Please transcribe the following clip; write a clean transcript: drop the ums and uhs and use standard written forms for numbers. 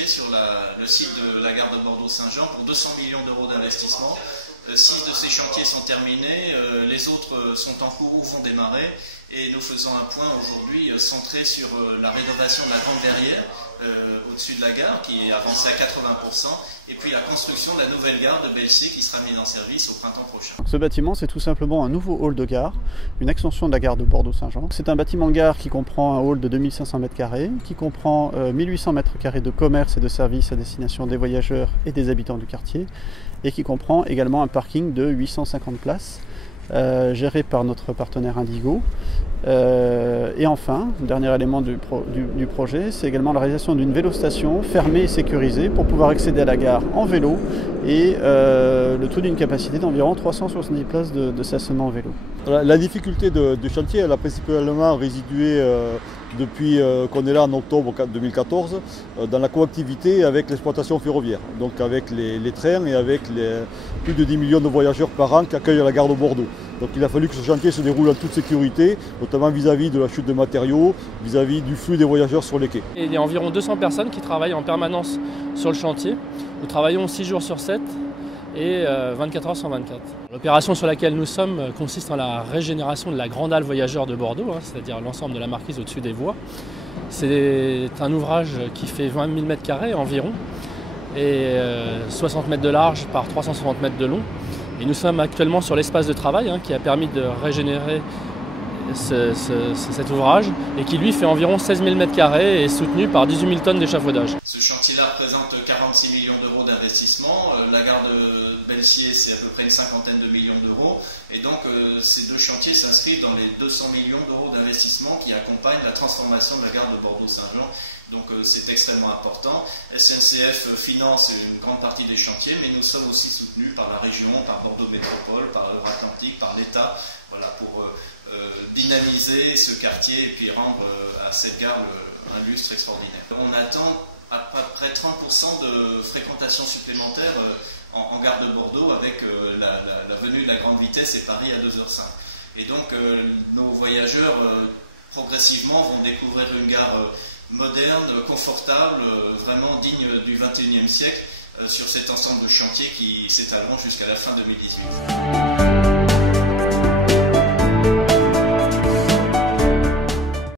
chantiers sur le site de la gare de Bordeaux-Saint-Jean pour 200 millions d'euros d'investissement. 6 de ces chantiers sont terminés, les autres sont en cours ou vont démarrer. Et nous faisons un point aujourd'hui centré sur la rénovation de la Grande Verrière au-dessus de la gare qui est avancée à 80% et puis la construction de la nouvelle gare de Belsier qui sera mise en service au printemps prochain. Ce bâtiment, c'est tout simplement un nouveau hall de gare, une extension de la gare de Bordeaux-Saint-Jean. C'est un bâtiment de gare qui comprend un hall de 2500 m², qui comprend 1800 m² de commerce et de services à destination des voyageurs et des habitants du quartier et qui comprend également un parking de 850 places. Géré par notre partenaire Indigo. Et enfin, dernier élément du projet, c'est également la réalisation d'une vélostation fermée et sécurisée pour pouvoir accéder à la gare en vélo et le tout d'une capacité d'environ 370 places de stationnement en vélo. La difficulté du chantier, elle a principalement résidué depuis qu'on est là en octobre 2014 dans la coactivité avec l'exploitation ferroviaire, donc avec les trains et avec plus de 10 millions de voyageurs par an qui accueillent la gare de Bordeaux. Donc il a fallu que ce chantier se déroule en toute sécurité, notamment vis-à-vis de la chute de matériaux, vis-à-vis du flux des voyageurs sur les quais. Il y a environ 200 personnes qui travaillent en permanence sur le chantier. Nous travaillons 6 jours sur 7 et 24 heures sur 24. L'opération sur laquelle nous sommes consiste en la régénération de la grande halle voyageurs de Bordeaux, c'est-à-dire l'ensemble de la marquise au-dessus des voies. C'est un ouvrage qui fait 20 000 m² environ et 60 mètres de large par 360 mètres de long. Et nous sommes actuellement sur l'espace de travail qui a permis de régénérer cet ouvrage et qui lui fait environ 16 000 m² et est soutenu par 18 000 tonnes d'échafaudage. Ce chantier-là représente 46 millions d'euros d'investissement. La gare de Belsier, c'est à peu près une cinquantaine de millions d'euros. Et donc ces deux chantiers s'inscrivent dans les 200 millions d'euros d'investissement qui accompagnent la transformation de la gare de Bordeaux-Saint-Jean. Donc c'est extrêmement important. SNCF finance une grande partie des chantiers, mais nous sommes aussi soutenus par la région, par Bordeaux Métropole, par Euratlantique, par l'État, voilà, pour dynamiser ce quartier et puis rendre à cette gare un lustre extraordinaire. On attend à peu près 30% de fréquentation supplémentaire en gare de Bordeaux avec la venue de la grande vitesse et Paris à 2h05. Et donc nos voyageurs progressivement vont découvrir une gare moderne, confortable, vraiment digne du XXIe siècle sur cet ensemble de chantiers qui s'étaleront jusqu'à la fin 2018.